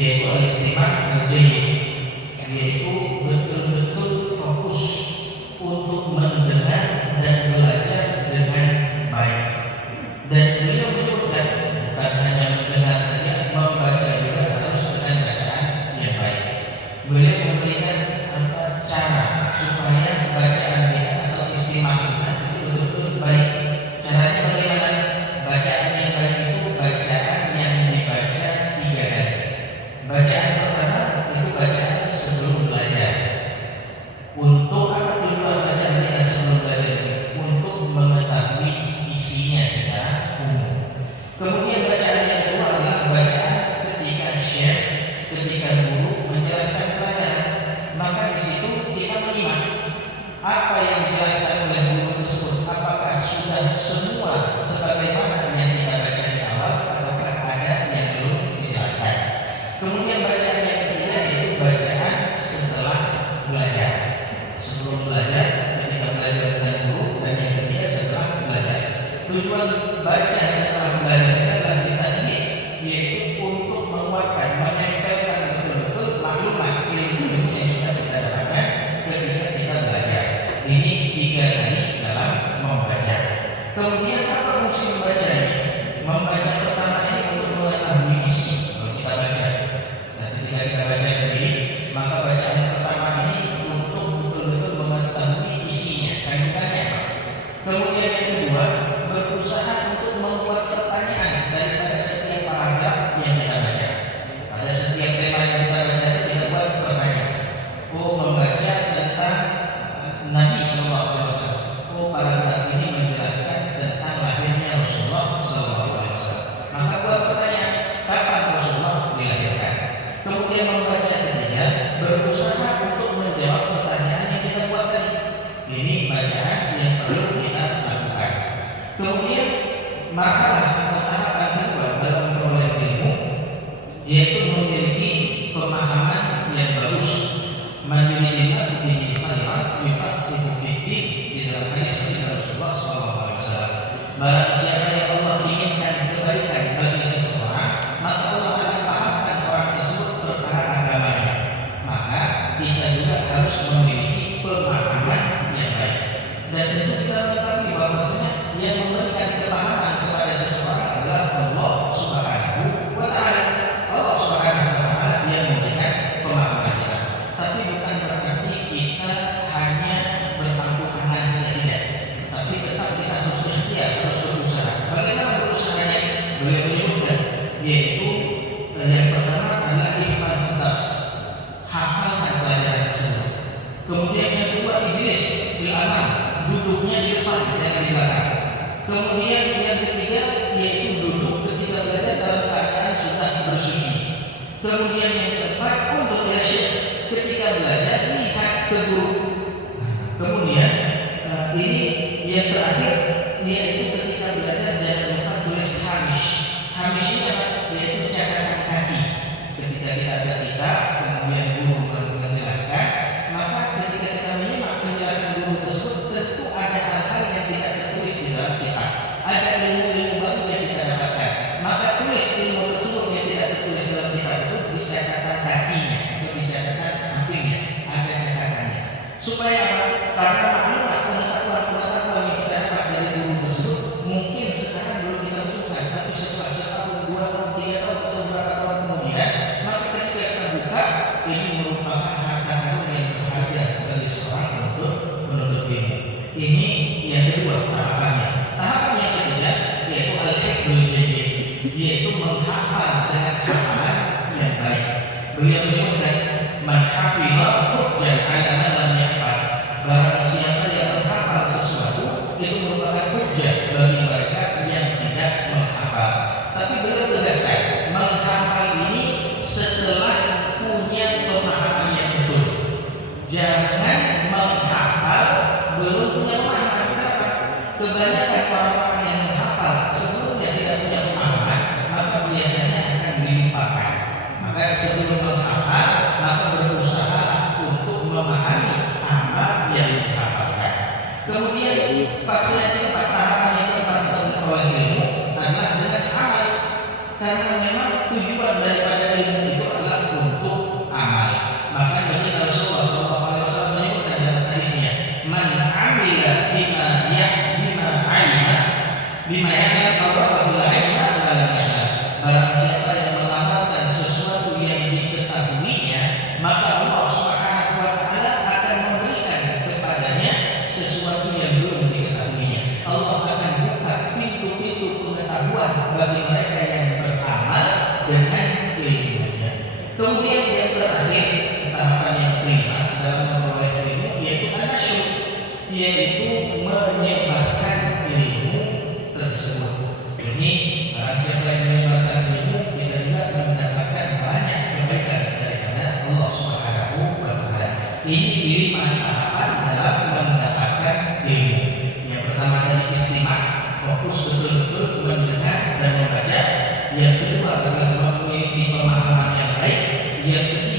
yaitu al-istima' al-jayyid, yaitu betul-betul fokus untuk mendengar dan belajar dengan baik. Dan beliau menyebutkan bukan hanya mendengar saja, membaca juga harus dengan bacaan yang baik. Beliau memberikan cara supaya bacaan kita atau istimah kita itu betul-betul baik. Caranya bagaimana? Bacaan yang baik itu bacaan yang dibaca 3 kali. Bacaan pertama itu bacaan sebelum belajar. Untuk apa tujuan bacaan kita sebelum belajar? Untuk mengetahui isinya secara umum. Kemudian bacaan yang kedua adalah bacaan ketika syekh, ketika guru menjelaskan pelajaran. Maka di situ kita menyimak apa yang dijelaskan oleh guru tersebut, apakah sudah semua sebagaimana yang kita baca di awal ataukah ada yang belum dijelaskan. Kemudian bacaan yang ketiga yaitu bacaan setelah belajar, sebelum belajar, ketika belajar dengan guru, dan yang ketiga setelah belajar. Tujuan baca setelah belajar adalah kita ini yaitu untuk menguatkan, menempelkan betul-betul maklumat ilmu yang sudah kita dapatkan ketika kita belajar. Ini 3 kali dalam membaca. Kemudian apa fungsi membaca ini? Membaca pertama ini untuk mengetahui isi. Kalau kita baca, dan ketika kita baca sendiri, maka bacaan pertama ini untuk betul-betul mengetahui isinya, kandungannya. Kemudian yang kedua, berusaha untuk membuat pertanyaan daripada setiap paragraf yang kita baca. Pada setiap tema yang kita baca kita buat pertanyaan. Oh, membaca tentang Nabi SAW. Oh, paragraf ini menjelaskan tentang lahirnya Rasulullah SAW. Maka buat pertanyaan, kapan Rasulullah dilahirkan? Kemudian membaca ketiga, berusaha untuk menjawab pertanyaan yang kita buat tadi. Ini bacaan yang perlu kita lakukan. Kemudian marhalah atau tahapan kedua dalam memperoleh ilmu yaitu memiliki pemahaman yang bagus. Manilillah bihi khairan yufaqihu fiddin, di dalam hadis Rasulullah SAW. Barang siapa yang Allah inginkan kebaikan bagi seseorang, maka Allah akan pahamkan orang tersebut perkara agamanya. Maka kita juga harus memiliki pemahaman yang baik. Dan tentu kita mengetahui bahwasanya yang memberikan kepahaman kepada seseorang adalah Allah Subhanahu wa Ta'ala. Allah Subhanahu wa Ta'ala yang memberikan pemahaman kita. Tapi bukan berarti kita hanya berpangku tangan saja, tidak. Tapi tetap kita harus ikhtiar, harus berusaha. Bagaimana berusahanya? Beliau menyebutkan yaitu yang pertama adalah ihfadz dars, hafalkan pelajaran tersebut. Kemudian yang kedua ijlis fil amam, duduknya di depan jangan di belakang. Kemudian yang ketiga yaitu duduk ketika belajar dalam keadaan sudah bersuci. Kemudian yang keempat untuk syekh, ketika belajar lihat ke guru. Kemudian ini yang terakhir yaitu ketika belajar jangan lupa tulis hamish. Hamish ini apa? Yaitu catatan kaki. Ketika kita ada kitab, kemudian guru menjelaskan, maka ketika kita menyimak penjelasan guru tersebut, tentu ada hal-hal yang tidak tertulis di dalam kitab. Ada ilmu-ilmu baru yang kita dapatkan. Maka tulis ilmu tersebut yang tidak tertulis dalam kitab itu di catatan kakinya atau di catatan sampingnya, ada catatannya. Supaya apa? Karena maklumat pengetahuan yang kita dapat dari guru tersebut mungkin sekarang belum kita butuhkan, tapi setelah setahun, 2 tahun, 3 tahun atau beberapa tahun kemudian, maka ketika kita buka, ini merupakan harta karun yang berharga bagi seorang untuk menuntut ilmu. Ini yang kedua tahapannya. Tahapan yang ketiga yaitu al-hifdzul jayyid, yaitu menghafal dengan hafalan yang baik. Beliau menyebutkan man hafidha hujjah ala man lam yahfaz. Barang siapa yang menghafal sesuatu itu merupakan hujjah bagi mereka yang tidak menghafal. Tapi beliau tegaskan menghafal ini setelah punya pemahaman yang betul. Jangan menghafal belum punya pemahaman. Kenapa? Kebanyakan orang-orang yang menghafal sebelumnya tidak punya pemahaman, maka biasanya akan dilupakan. Maka sebelum menghafal, maka berusaha untuk memahami apa yang dihafalkan. Kemudian fase yang keempat, tahapan yang keempat untuk memperoleh ilmu adalah dengan amal. Karena memang tujuan daripada ilmu itu adalah dengan ilmunya. Kemudian yang terakhir, tahapan yang kelima dalam memperoleh ilmu yaitu an-nasyr, yaitu menyebarkan ilmu tersebut. Ini barang siapa yang menyebarkan ilmu, kita juga mendapatkan banyak kebaikan daripada Allah Subhanahu wa Ta'ala. Ini 5 tahapan dalam mendapatkan ilmu. Yang pertama tadi istimah, fokus betul-betul mendengar dan membaca. Yang kedua adalah memiliki pemahaman yang baik. Yang ketiga